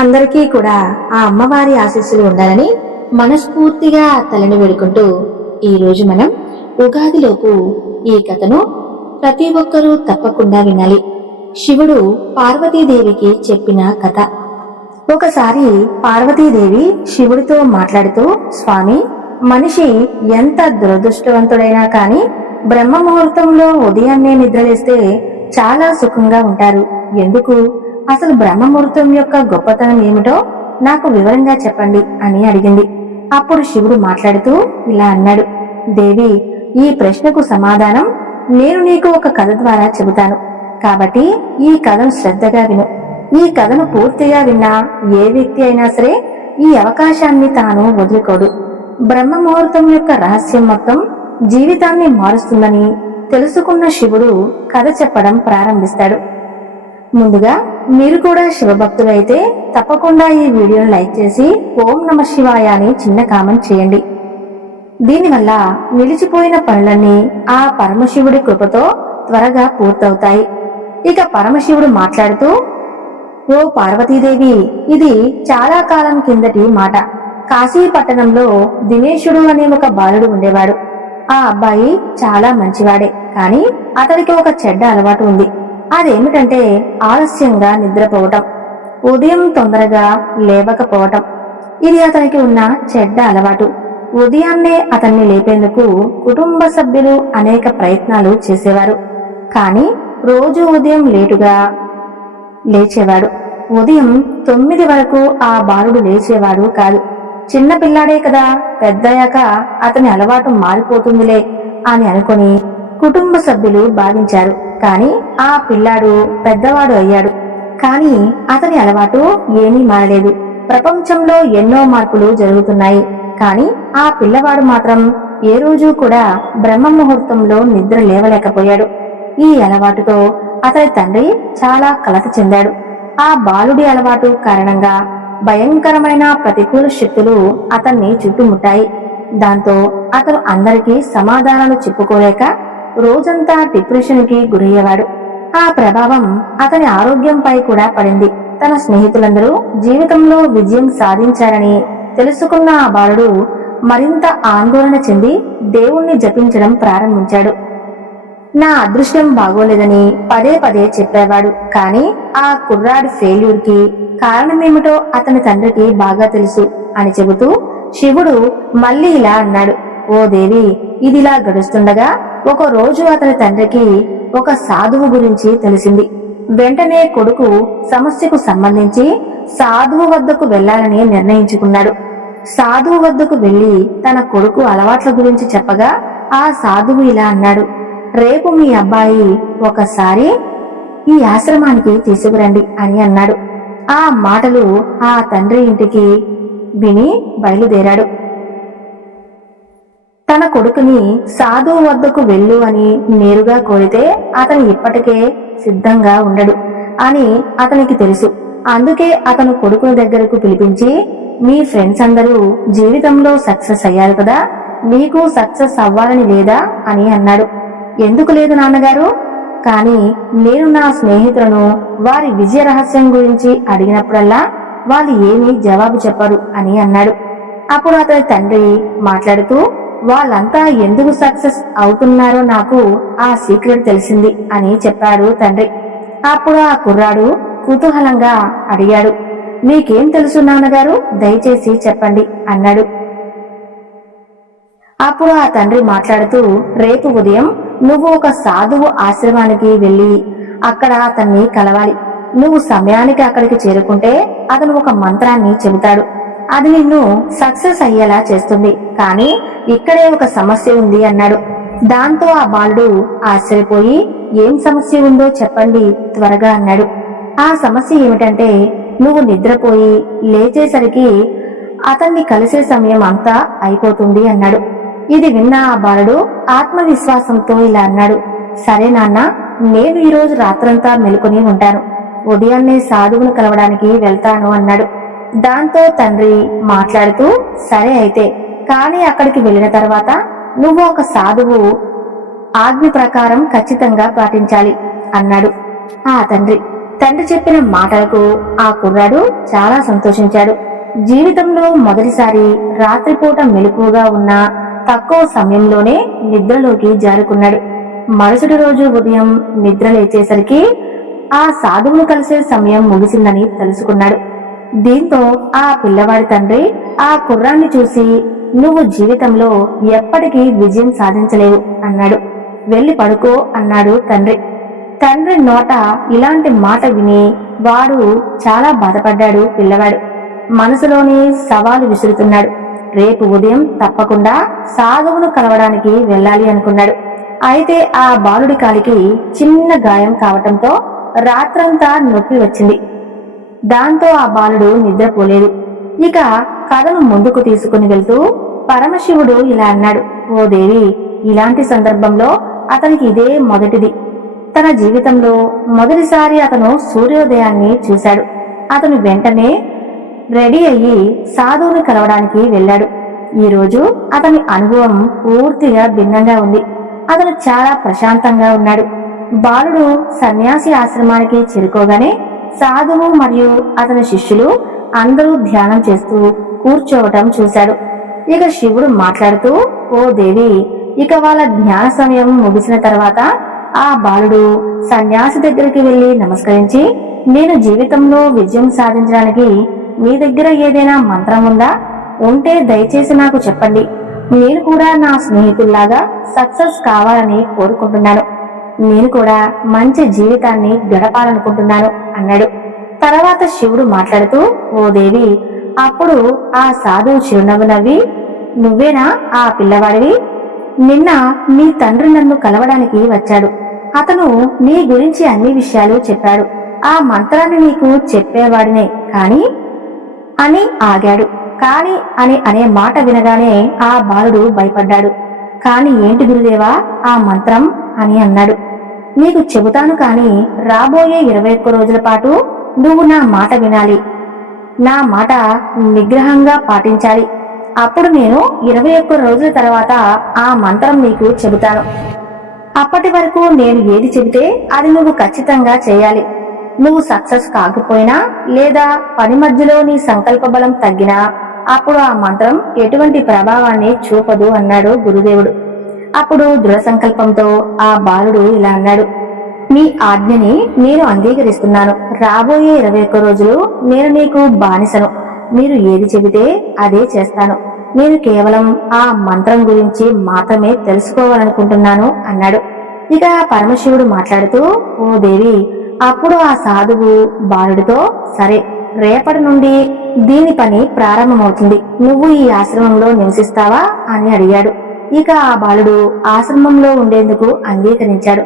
అందరికీ కూడా ఆ అమ్మవారి ఆశీస్సులు ఉండాలని మనస్ఫూర్తిగా తలని వేడుకుంటూ ఈరోజు మనం ఉగాదిలోపు ఈ కథను ప్రతి ఒక్కరూ తప్పకుండా వినాలి. శివుడు పార్వతీదేవికి చెప్పిన కథ. ఒకసారి పార్వతీదేవి శివుడితో మాట్లాడుతూ, స్వామి, మనిషి ఎంత దురదృష్టవంతుడైనా కాని బ్రహ్మ ముహూర్తంలో ఉదయాన్నే నిద్రలేస్తే చాలా సుఖంగా ఉంటారు. ఎందుకు? అసలు బ్రహ్మముహూర్తం యొక్క గొప్పతనం ఏమిటో నాకు వివరంగా చెప్పండి అని అడిగింది. అప్పుడు శివుడు మాట్లాడుతూ ఇలా అన్నాడు, దేవి, ఈ ప్రశ్నకు సమాధానం నేను నీకు ఒక కథ ద్వారా చెబుతాను. కాబట్టి ఈ కథను శ్రద్ధగా విను. ఈ కథను పూర్తిగా విన్నా ఏ వ్యక్తి అయినా సరే ఈ అవకాశాన్ని తాను వదులుకోడు. బ్రహ్మ ముహూర్తం యొక్క రహస్యం మొత్తం జీవితాన్ని మారుస్తుందని తెలుసుకున్న శివుడు కథ చెప్పడం ప్రారంభిస్తాడు. ముందుగా మీరు కూడా శివభక్తులైతే తప్పకుండా ఈ వీడియోను లైక్ చేసి ఓం నమ శివాయ అని చిన్న కామెంట్ చేయండి. దీనివల్ల నిలిచిపోయిన పనులన్నీ ఆ పరమశివుడి కృపతో త్వరగా పూర్తవుతాయి. ఇక పరమశివుడు మాట్లాడుతూ, ఓ పార్వతీదేవి, ఇది చాలా కాలం కిందటి మాట. కాశీ పట్టణంలో దినేశుడు అనే ఒక బాలుడు ఉండేవాడు. ఆ అబ్బాయి చాలా మంచివాడే, కాని అతడికి ఒక చెడ్డ అలవాటు ఉంది. అదేమిటంటే ఆలస్యంగా నిద్రపోవటం, ఉదయం తొందరగా లేవకపోవటం. ఇది అతనికి ఉన్న చెడ్డ అలవాటు. ఉదయాన్నే అతన్ని లేపేందుకు కుటుంబ సభ్యులు అనేక ప్రయత్నాలు చేసేవారు. కాని రోజు ఉదయం లేటుగా లేచేవాడు. ఉదయం 9 వరకు ఆ బాలుడు లేచేవాడు కాదు. చిన్న పిల్లాడే కదా, పెద్దయ్యాక అతని అలవాటు మారిపోతుందిలే అని అనుకుని కుటుంబ సభ్యులు భావించారు. కాని ఆ పిల్లాడు పెద్దవాడు అయ్యాడు. కాని అతని అలవాటు ఏమీ మారలేదు. ప్రపంచంలో ఎన్నో మార్పులు జరుగుతున్నాయి. కాని ఆ పిల్లవాడు మాత్రం ఏ రోజు కూడా బ్రహ్మ ముహూర్తంలో నిద్ర లేవలేకపోయాడు. ఈ అలవాటుతో అతని తండ్రి చాలా కలత చెందాడు. ఆ బాలుడి అలవాటు కారణంగా భయంకరమైన ప్రతికూల శక్తులు అతన్ని చుట్టుముట్టాయి. దాంతో అతను అందరికీ సమాధానాలు చెప్పుకోలేక రోజంతా డిప్రెషన్ కి గురయ్యేవాడు. ఆ ప్రభావం అతని ఆరోగ్యంపై కూడా పడింది. తన స్నేహితులందరూ జీవితంలో విజయం సాధించారని తెలుసుకున్న ఆ బాలుడు మరింత ఆందోళన చెంది దేవుణ్ణి జపించడం ప్రారంభించాడు. నా అదృష్టం బాగోలేదని పదే పదే చెప్పేవాడు. కాని ఆ కుర్రాడి ఫెయిల్యూర్ కి కారణమేమిటో అతని తండ్రికి బాగా తెలుసు అని చెబుతూ శివుడు మళ్ళీ ఇలా అన్నాడు, ఓ దేవి, ఇదిలా గడుస్తుండగా ఒక రోజు అతని తండ్రికి ఒక సాధువు గురించి తెలిసింది. వెంటనే కొడుకు సమస్యకు సంబంధించి సాధువు వద్దకు వెళ్లాలని నిర్ణయించుకున్నాడు. సాధువు వద్దకు వెళ్లి తన కొడుకు అలవాట్ల గురించి చెప్పగా ఆ సాధువు ఇలా అన్నాడు, రేపు మీ అబ్బాయి ఒకసారి ఈ ఆశ్రమానికి తీసుకురండి అని అన్నాడు. ఆ మాటలు ఆ తండ్రి ఇంటికి విని బయలుదేరాడు. తన కొడుకుని సాధువు వద్దకు వెళ్ళు అని నేరుగా కోరితే అతను ఇప్పటికే సిద్ధంగా ఉండడు అని అతనికి తెలుసు. అందుకే అతను కొడుకుని దగ్గరకు పిలిపించి, మీ ఫ్రెండ్స్ అందరూ జీవితంలో సక్సెస్ అయ్యారు కదా, మీకు సక్సెస్ అవ్వాలని లేదా అని అన్నాడు. ఎందుకు లేదు నాన్నగారు, కానీ నేను నా స్నేహితులను వారి విజయ రహస్యం గురించి అడిగినప్పుడల్లా వాళ్ళు ఏమీ జవాబు చెప్పరు అని అన్నాడు. అప్పుడు అతని తండ్రి మాట్లాడుతూ, వాళ్ళంతా ఎందుకు సక్సెస్ అవుతున్నారో నాకు ఆ సీక్రెట్ తెలిసింది అని చెప్పాడు తండ్రి. అప్పుడు ఆ కుర్రాడు కుతూహలంగా అడిగాడు, మీకేం తెలుసు నాన్నగారు, దయచేసి చెప్పండి అన్నాడు. అప్పుడు ఆ తండ్రి మాట్లాడుతూ, రేపు ఉదయం నువ్వు ఒక సాధువు ఆశ్రమానికి వెళ్లి అక్కడ అతన్ని కలవాలి. నువ్వు సమయానికి అక్కడికి చేరుకుంటే అతను ఒక మంత్రాన్ని చెబుతాడు. అది నిన్ను సక్సెస్ అయ్యేలా చేస్తుంది. కానీ ఇక్కడే ఒక సమస్య ఉంది అన్నాడు. దాంతో ఆ బాలుడు ఆశ్చర్యపోయి, ఏం సమస్య ఉందో చెప్పండి త్వరగా అన్నాడు. ఆ సమస్య ఏమిటంటే, నువ్వు నిద్రపోయి లేచేసరికి అతన్ని కలిసే సమయం అంతా అయిపోతుంది అన్నాడు. ఇది విన్న ఆ బాలుడు ఆత్మవిశ్వాసంతో ఇలా అన్నాడు, సరే నాన్న, నేను ఈరోజు రాత్రంతా మెలుకొని ఉంటాను. ఉదయాన్నే సాధువును కలవడానికి వెళ్తాను అన్నాడు. దాంతో తండ్రి మాట్లాడుతూ, సరే అయితే, కానీ అక్కడికి వెళ్లిన తర్వాత నువ్వు ఒక సాధువు ఆజ్ఞ ప్రకారం ఖచ్చితంగా పాటించాలి అన్నాడు. ఆ తండ్రి తండ్రి చెప్పిన మాటలకు ఆ కుర్రాడు చాలా సంతోషించాడు. జీవితంలో మొదటిసారి రాత్రిపూట మెలకువగా ఉన్న తక్కువ సమయంలోనే నిద్రలోకి జారుకున్నాడు. మరుసటి రోజు ఉదయం నిద్ర లేచేసరికి ఆ సాధువును కలిసే సమయం ముగిసిందని తెలుసుకున్నాడు. దీంతో ఆ పిల్లవాడి తండ్రి ఆ కుర్రాన్ని చూసి, నువ్వు జీవితంలో ఎప్పటికీ విజయం సాధించలేవు అన్నాడు. వెళ్లి పడుకో అన్నాడు తండ్రి. తండ్రి నోట ఇలాంటి మాట విని వాడు చాలా బాధపడ్డాడు. పిల్లవాడు మనసులోని సవాలు విసురుతున్నాడు. రేపు ఉదయం తప్పకుండా సాధువును కలవడానికి వెళ్ళాలి అనుకున్నాడు. అయితే ఆ బాలుడి కాలికి చిన్న గాయం కావటంతో రాత్రంతా నొప్పి వచ్చింది. దాంతో ఆ బాలుడు నిద్రపోలేదు. ఇక కథను ముందుకు తీసుకుని వెళ్తూ పరమశివుడు ఇలా అన్నాడు. ఓ దేవి, ఇలాంటి సందర్భంలో అతనికి ఇదే మొదటిది. తన జీవితంలో మొదటిసారి అతను సూర్యోదయాన్ని చూశాడు. అతను వెంటనే రెడీ అయ్యి సాధువుని కలవడానికి వెళ్ళాడు. ఈరోజు అతని అనుభవం పూర్తిగా భిన్నంగా ఉంది. అతను చాలా ప్రశాంతంగా ఉన్నాడు. బాలుడు సన్యాసి ఆశ్రమానికి చేరుకోగానే సాధువు మరియు అతని శిష్యులు అందరూ ధ్యానం చేస్తూ కూర్చోవటం చూశాడు. ఇక శివుడు మాట్లాడుతూ, ఓ దేవి, ఇక వాళ్ళ జ్ఞాన సమయం ముగిసిన తర్వాత ఆ బాలుడు సన్యాసి దగ్గరికి వెళ్లి నమస్కరించి, నేను జీవితంలో విజయం సాధించడానికి మీ దగ్గర ఏదైనా మంత్రం ఉందా? ఉంటే దయచేసి నాకు చెప్పండి. నేను కూడా నా స్నేహితుల్లాగా సక్సెస్ కావాలని కోరుకుంటున్నాను. నేను కూడా మంచి జీవితాన్ని గడపాలనుకుంటున్నాను అన్నాడు. తర్వాత శివుడు మాట్లాడుతూ, ఓ దేవి, అప్పుడు ఆ సాధువు చిరునవ్వు నవ్వి, నువ్వేనా ఆ పిల్లవాడివి? నిన్న నీ తండ్రి నన్ను కలవడానికి వచ్చాడు. అతను నీ గురించి అన్ని విషయాలు చెప్పాడు. ఆ మంత్రాన్ని నీకు చెప్పేవాడినే కాని అని ఆగాడు. కాని అని అనే మాట వినగానే ఆ బాలుడు భయపడ్డాడు. కాని ఏంటి గురుదేవా ఆ మంత్రం అని అన్నాడు. నీకు చెబుతాను కాని రాబోయే 21 రోజుల పాటు నువ్వు నా మాట వినాలి. నా మాట నిగ్రహంగా పాటించాలి. అప్పుడు నేను 21 రోజుల తర్వాత ఆ మంత్రం నీకు చెబుతాను. అప్పటి వరకు నేను ఏది చెబితే అది నువ్వు ఖచ్చితంగా చేయాలి. నువ్వు సక్సెస్ కాకపోయినా లేదా పని మధ్యలో నీ సంకల్ప బలం తగ్గినా అప్పుడు ఆ మంత్రం ఎటువంటి ప్రభావాన్ని చూపదు అన్నాడు గురుదేవుడు. అప్పుడు దృఢ సంకల్పంతో ఆ బాలుడు ఇలా అన్నాడు. మీ ఆజ్ఞని నేను అంగీకరిస్తున్నాను. రాబోయే 21 రోజులు నేను నీకు బానిసను. మీరు ఏది చెబితే అదే చేస్తాను. నేను కేవలం ఆ మంత్రం గురించి మాత్రమే తెలుసుకోవాలనుకుంటున్నాను అన్నాడు. ఇక పరమశివుడు మాట్లాడుతూ, ఓ దేవి, అప్పుడు ఆ సాధువు బాలుడితో, సరే, రేపటి నుండి దీని పని ప్రారంభమవుతుంది. నువ్వు ఈ ఆశ్రమంలో నివసిస్తావా అని అడిగాడు. ఇక ఆ బాలుడు ఆశ్రమంలో ఉండేందుకు అంగీకరించాడు.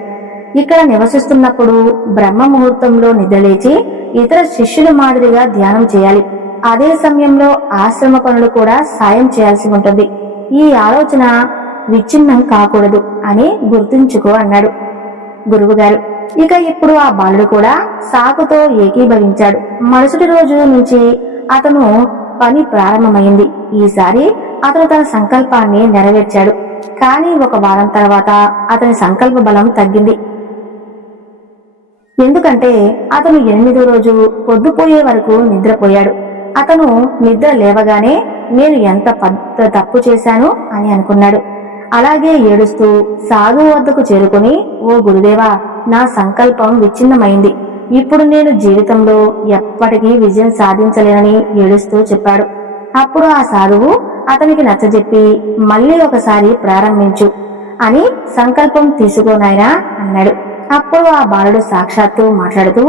ఇక్కడ నివసిస్తున్నప్పుడు బ్రహ్మ ముహూర్తంలో నిద్రలేచి ఇతర శిష్యుల మాదిరిగా ధ్యానం చేయాలి. అదే సమయంలో ఆశ్రమ పనులు కూడా సాయం చేయాల్సి ఉంటుంది. ఈ ఆలోచన విచ్ఛిన్నం కాకూడదు అని గుర్తుంచుకో అన్నాడు గురువుగారు. ఇక ఇప్పుడు ఆ బాలుడు కూడా సాకుతో ఏకీభవించాడు. మరుసటి రోజు నుంచి అతను పని ప్రారంభమైంది. ఈసారి అతను తన సంకల్పాన్ని నెరవేర్చాడు. కానీ 1 వారం తర్వాత అతని సంకల్ప బలం తగ్గింది. ఎందుకంటే అతను 8వ రోజు పొద్దుపోయే వరకు నిద్రపోయాడు. అతను నిద్ర లేవగానే నేను ఎంత తప్పు చేశాను అని అనుకున్నాడు. అలాగే ఏడుస్తూ సాధువు వద్దకు చేరుకుని, ఓ గురుదేవా, నా సంకల్పం విచ్ఛిన్నమైంది. ఇప్పుడు నేను జీవితంలో ఎప్పటికీ విజయం సాధించలేనని ఏడుస్తూ చెప్పాడు. అప్పుడు ఆ సాధువు అతనికి నచ్చజెప్పి, మళ్ళీ ఒకసారి ప్రారంభించు అని సంకల్పం తీసుకోనాయనా అన్నాడు. అప్పుడు ఆ బాలుడు సాక్షాత్తు మాట్లాడుతూ,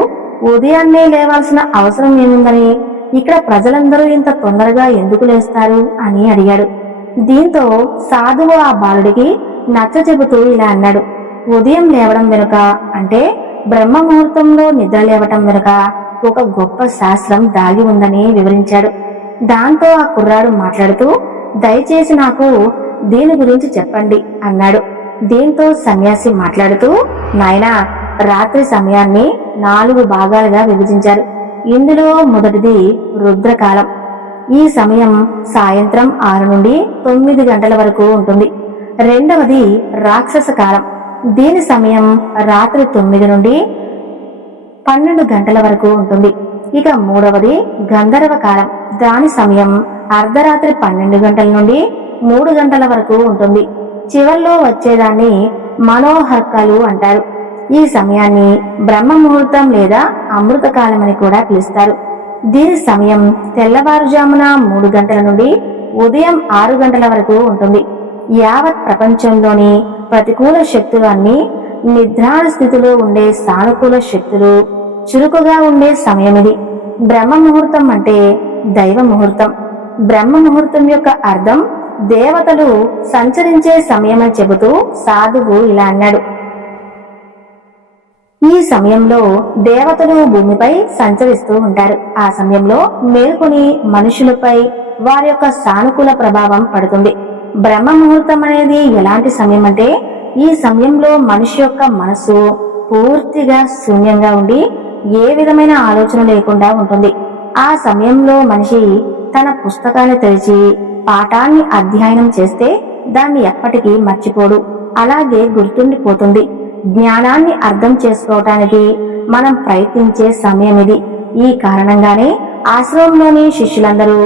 ఉదయాన్నే లేవాల్సిన అవసరం ఏముందని, ఇక్కడ ప్రజలందరూ ఇంత తొందరగా ఎందుకు లేస్తారు అని అడిగాడు. దీంతో సాధువు ఆ బాలుడికి నచ్చ చెబుతూ ఇలా అన్నాడు. ఉదయం లేవడం వెనుక, అంటే బ్రహ్మ ముహూర్తంలో నిద్ర లేవటం వెనుక ఒక గొప్ప శాస్త్రం దాగి ఉందని వివరించాడు. దాంతో ఆ కుర్రాడు మాట్లాడుతూ, దయచేసి నాకు దీని గురించి చెప్పండి అన్నాడు. దీంతో సన్యాసి మాట్లాడుతూ, నాయనా, రాత్రి సమయాన్ని 4 భాగాలుగా విభజించారు. ఇందులో మొదటిది రుద్రకాలం. ఈ సమయం సాయంత్రం 6 నుండి 9 గంటల వరకు ఉంటుంది. రెండవది రాక్షస కాలం. దీని సమయం రాత్రి 9 నుండి 12 గంటల వరకు ఉంటుంది. ఇక మూడవది గంధర్వ కాలం. దాని సమయం అర్ధరాత్రి 12 గంటల నుండి 3 గంటల వరకు ఉంటుంది. చివర్లో వచ్చేదాన్ని మనోహర్కలు అంటారు. ఈ సమయాన్ని బ్రహ్మ ముహూర్తం లేదా అమృతకాలం అని కూడా పిలుస్తారు. దీని సమయం తెల్లవారుజామున 3 గంటల నుండి ఉదయం 6 గంటల వరకు ఉంటుంది. యావత్ ప్రపంచంలోని ప్రతికూల శక్తులు అన్ని నిద్రాణ స్థితిలో ఉండే సానుకూల శక్తులు చురుకుగా ఉండే సమయం ఇది. బ్రహ్మ ముహూర్తం అంటే దైవ ముహూర్తం. బ్రహ్మ ముహూర్తం యొక్క అర్థం దేవతలు సంచరించే సమయమని చెబుతూ సాధువు ఇలా అన్నాడు. ఈ సమయంలో దేవతలు భూమిపై సంచరిస్తూ ఉంటారు. ఆ సమయంలో మేల్కొని మనుషులపై వారి యొక్క సానుకూల ప్రభావం పడుతుంది. బ్రహ్మ ముహూర్తం అనేది ఎలాంటి సమయం అంటే ఈ సమయంలో మనిషి యొక్క మనసు పూర్తిగా శూన్యంగా ఉండి ఏ విధమైన ఆలోచన లేకుండా ఉంటుంది. ఆ సమయంలో మనిషి తన పుస్తకాన్ని తెరిచి పాఠాన్ని అధ్యయనం చేస్తే దాన్ని ఎప్పటికీ మర్చిపోడు, అలాగే గుర్తుండిపోతుంది. జ్ఞానాన్ని అర్థం చేసుకోవటానికి మనం ప్రయత్నించే సమయం ఇది. ఈ కారణంగానే ఆశ్రమంలోని శిష్యులందరూ,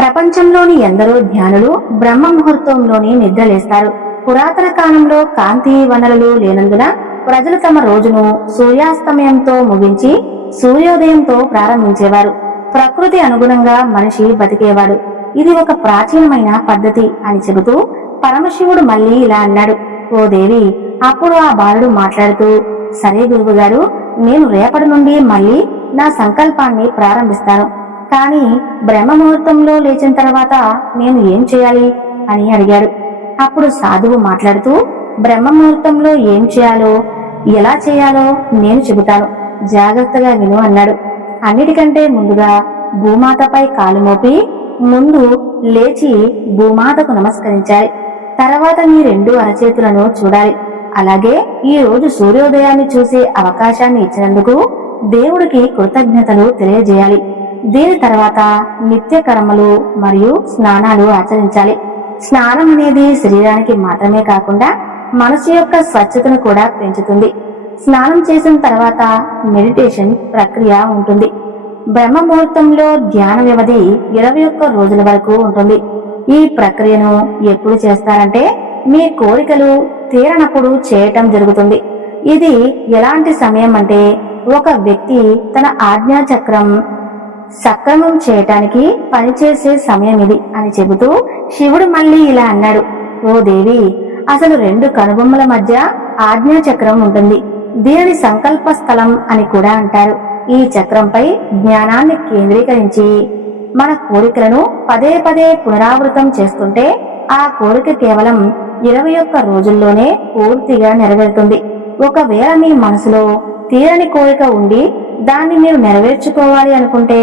ప్రపంచంలోని ఎందరో జ్ఞానులు బ్రహ్మ ముహూర్తంలోని నిద్రలేస్తారు. పురాతన కాలంలో కాంతి వనరులు లేనందున ప్రజలు తమ రోజును సూర్యాస్తమయంతో ముగించి సూర్యోదయంతో ప్రారంభించేవారు. ప్రకృతి అనుగుణంగా మనిషి బతికేవాడు. ఇది ఒక ప్రాచీనమైన పద్ధతి అని చెబుతూ పరమశివుడు మళ్ళీ ఇలా అన్నాడు. ఓ దేవి, అప్పుడు ఆ బాలుడు మాట్లాడుతూ, సరే గురువు గారు, నేను రేపటి నుండి మళ్ళీ నా సంకల్పాన్ని ప్రారంభిస్తాను. కానీ బ్రహ్మ ముహూర్తంలో లేచిన తర్వాత నేను ఏం చేయాలి అని అడిగాడు. అప్పుడు సాధువు మాట్లాడుతూ, బ్రహ్మ ముహూర్తంలో ఏం చేయాలో ఎలా చేయాలో నేను చెబుతాను, జాగ్రత్తగా విను అన్నాడు. అన్నిటికంటే ముందుగా భూమాతపై కాలు మోపి ముందు లేచి భూమాతకు నమస్కరించాలి. తర్వాత మీ 2 అరచేతులను చూడాలి. అలాగే ఈ రోజు సూర్యోదయాన్ని చూసే అవకాశాన్ని ఇచ్చినందుకు దేవుడికి కృతజ్ఞతలు తెలియజేయాలి. దీని తర్వాత నిత్య కర్మలు మరియు స్నానాలు ఆచరించాలి. స్నానం అనేది శరీరానికి మాత్రమే కాకుండా మనసు యొక్క స్వచ్ఛతను కూడా పెంచుతుంది. స్నానం చేసిన తర్వాత మెడిటేషన్ ప్రక్రియ ఉంటుంది. బ్రహ్మ ముహూర్తంలో ధ్యాన వ్యవధి 21 రోజుల వరకు ఉంటుంది. ఈ ప్రక్రియను ఎప్పుడు చేస్తారంటే మీ కోరికలు తీరనప్పుడు చేయటం జరుగుతుంది. ఇది ఎలాంటి సమయం అంటే ఒక వ్యక్తి తన ఆజ్ఞా చక్రం సక్రమం చేయటానికి పనిచేసే సమయం ఇది అని చెబుతూ శివుడు మళ్ళీ ఇలా అన్నాడు. ఓ దేవి, అసలు 2 కనుబొమ్మల మధ్య ఆజ్ఞా చక్రం ఉంటుంది. దీనిని సంకల్ప స్థలం అని కూడా అంటారు. ఈ చక్రంపై జ్ఞానాన్ని కేంద్రీకరించి మన కోరికలను పదే పదే పునరావృతం చేస్తుంటే ఆ కోరిక కేవలం 21 రోజుల్లోనే పూర్తిగా నెరవేరుతుంది. ఒకవేళ మీ మనసులో తీరని కోరిక ఉండి దాన్ని మీరు నెరవేర్చుకోవాలి అనుకుంటే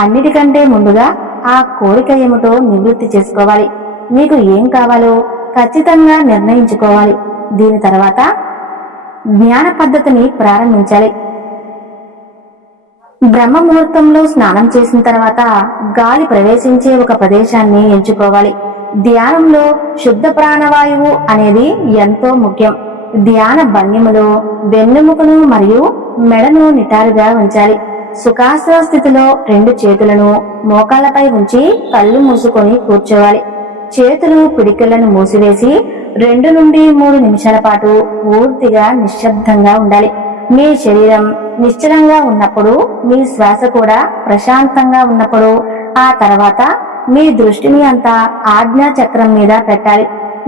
అన్నిటికంటే ముందుగా ఆ కోరిక ఏమిటో నివృత్తి చేసుకోవాలి. మీకు ఏం కావాలో ఖచ్చితంగా నిర్ణయించుకోవాలి. దీని తర్వాత జ్ఞాన పద్ధతిని ప్రారంభించాలి. బ్రహ్మ ముహూర్తంలో స్నానం చేసిన తర్వాత గాలి ప్రవేశించే ఒక ప్రదేశాన్ని ఎంచుకోవాలి. ధ్యానంలో శుద్ధ ప్రాణవాయువు అనేది ఎంతో ముఖ్యం. ధ్యాన భంగిమలో వెన్నెముకను మరియు మెడను నిటారుగా ఉంచాలి. సుఖాసన స్థితిలో 2 చేతులను మోకాళ్లపై ఉంచి కళ్ళు మూసుకొని కూర్చోవాలి. చేతులు పిడికిళ్లను మూసివేసి 2 నుండి 3 నిమిషాల పాటు పూర్తిగా నిశ్శబ్దంగా ఉండాలి. మీ శరీరం నిశ్చలంగా ఉన్నప్పుడు, మీ శ్వాస కూడా ప్రశాంతంగా ఉన్నప్పుడు ఆ తర్వాత మీ దృష్టిని అంతా ఆజ్ఞా చక్రం మీద పెట్టాలి.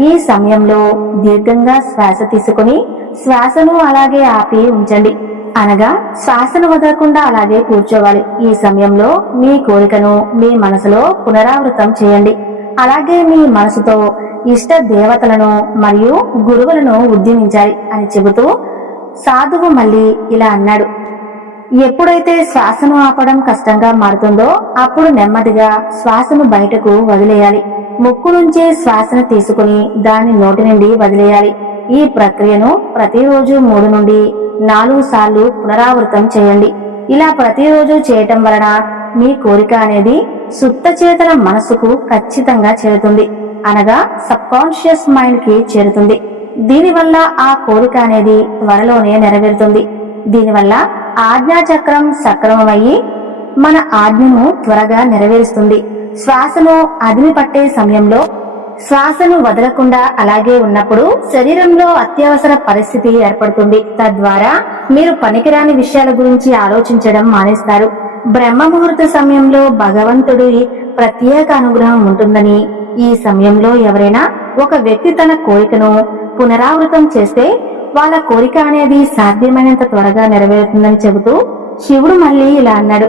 ఈ సమయంలో దీర్ఘంగా శ్వాస తీసుకుని శ్వాసను అలాగే ఆపి ఉంచండి. అనగా శ్వాసను వదలకుండా అలాగే కూర్చోవాలి. ఈ సమయంలో మీ కోరికను మీ మనసులో పునరావృతం చేయండి. అలాగే మీ మనసుతో ఇష్ట దేవతలను మరియు గురువులను ఉద్యమించాలి అని చెబుతూ సాధువు మళ్ళీ ఇలా అన్నాడు. ఎప్పుడైతే శ్వాసను ఆపడం కష్టంగా మారుతుందో అప్పుడు నెమ్మదిగా శ్వాసను బయటకు వదిలేయాలి. ముక్కు నుంచే శ్వాసను తీసుకుని దాన్ని నోటి నుండి వదిలేయాలి. ఈ ప్రక్రియను ప్రతిరోజు 3 నుండి 4 సార్లు పునరావృతం చేయండి. ఇలా ప్రతిరోజు చేయటం వలన మీ కోరిక అనేది సుప్తచేతన మనసుకు ఖచ్చితంగా చేరుతుంది. అనగా సబ్ కాన్షియస్ మైండ్ కి చేరుతుంది. దీనివల్ల ఆ కోరిక అనేది త్వరలోనే నెరవేరుతుంది. దీనివల్ల ఆజ్ఞాచక్రం సక్రమమయ్యి మన ఆజ్ఞను త్వరగా నెరవేరుస్తుంది. శ్వాసను అదిమి పట్టే సమయంలో శ్వాసను వదలకుండా అలాగే ఉన్నప్పుడు శరీరంలో అత్యవసర పరిస్థితి ఏర్పడుతుంది. తద్వారా మీరు పనికిరాని విషయాల గురించి ఆలోచించడం మానేస్తారు. బ్రహ్మ ముహూర్త సమయంలో భగవంతుడి ప్రత్యేక అనుగ్రహం ఉంటుందని, ఈ సమయంలో ఎవరైనా ఒక వ్యక్తి తన కోరికను పునరావృతం చేస్తే వాళ్ళ కోరిక అనేది సాధ్యమైనంత త్వరగా నెరవేరుతుందని చెబుతూ శివుడు మళ్ళీ ఇలా అన్నాడు,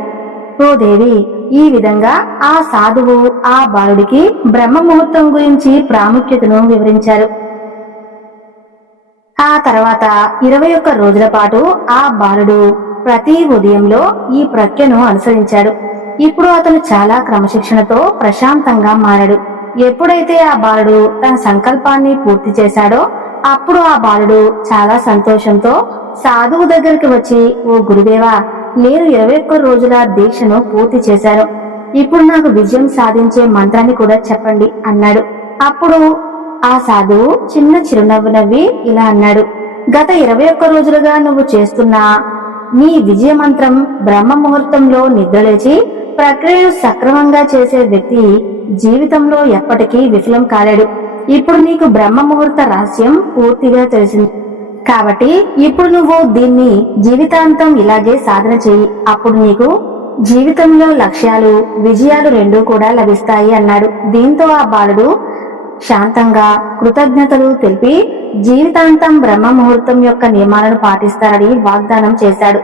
ఓ దేవి, ఈ విధంగా ఆ సాధువు ఆ బాలుడికి బ్రహ్మ ముహూర్తం గురించి ప్రాముఖ్యతను వివరించారు. ఆ తర్వాత 21 రోజుల పాటు ఆ బాలుడు ప్రతి ఉదయంలో ఈ ప్రక్రియను అనుసరించాడు. ఇప్పుడు అతను చాలా క్రమశిక్షణతో ప్రశాంతంగా మారాడు. ఎప్పుడైతే ఆ బాలుడు తన సంకల్పాన్ని పూర్తి చేశాడో అప్పుడు ఆ బాలుడు చాలా సంతోషంతో సాధువు దగ్గరికి వచ్చి, ఓ గురుదేవా, నేను 21 రోజుల దీక్షను పూర్తి చేశాను. ఇప్పుడు నాకు విజయం సాధించే మంత్రాన్ని కూడా చెప్పండి అన్నాడు. అప్పుడు ఆ సాధువు చిన్న చిరునవ్వు నవ్వి ఇలా అన్నాడు, గత 21 రోజులుగా నువ్వు చేస్తున్న నీ విజయ మంత్రం బ్రహ్మ ముహూర్తంలో నిద్రలేచి ప్రక్రియను సక్రమంగా చేసే వ్యక్తి జీవితంలో ఎప్పటికీ విఫలం కాలేడు. ఇప్పుడు నీకు బ్రహ్మ ముహూర్త రహస్యం పూర్తిగా తెలిసింది కాబట్టి ఇప్పుడు నువ్వు దీన్ని జీవితాంతం ఇలాగే సాధన చెయ్యి. అప్పుడు నీకు జీవితంలో లక్ష్యాలు విజయాలు రెండూ కూడా లభిస్తాయి అన్నాడు. దీంతో ఆ బాలుడు శాంతంగా కృతజ్ఞతలు తెలిపి జీవితాంతం బ్రహ్మ ముహూర్తం యొక్క నియమాలను పాటిస్తారని వాగ్దానం చేశాడు.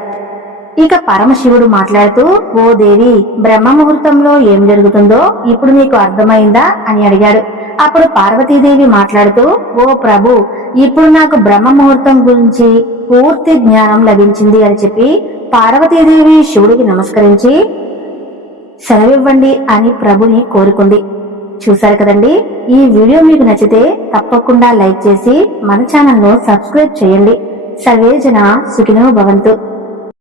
ఇక పరమశివుడు మాట్లాడుతూ, ఓ దేవి, బ్రహ్మ ముహూర్తంలో ఏం జరుగుతుందో ఇప్పుడు నీకు అర్థమైందా అని అడిగాడు. అప్పుడు పార్వతీదేవి మాట్లాడుతూ, ఓ ప్రభు, ఇప్పుడు నాకు బ్రహ్మ ముహూర్తం గురించి పూర్తి జ్ఞానం లభించింది అని చెప్పి పార్వతీదేవి శివుడికి నమస్కరించి సెలవివ్వండి అని ప్రభుని కోరుకుంది. చూశారు కదండి. ఈ వీడియో మీకు నచ్చితే తప్పకుండా లైక్ చేసి మన ఛానల్ ను సబ్స్క్రైబ్ చేయండి. సర్వే జన సుఖినో భవంతు.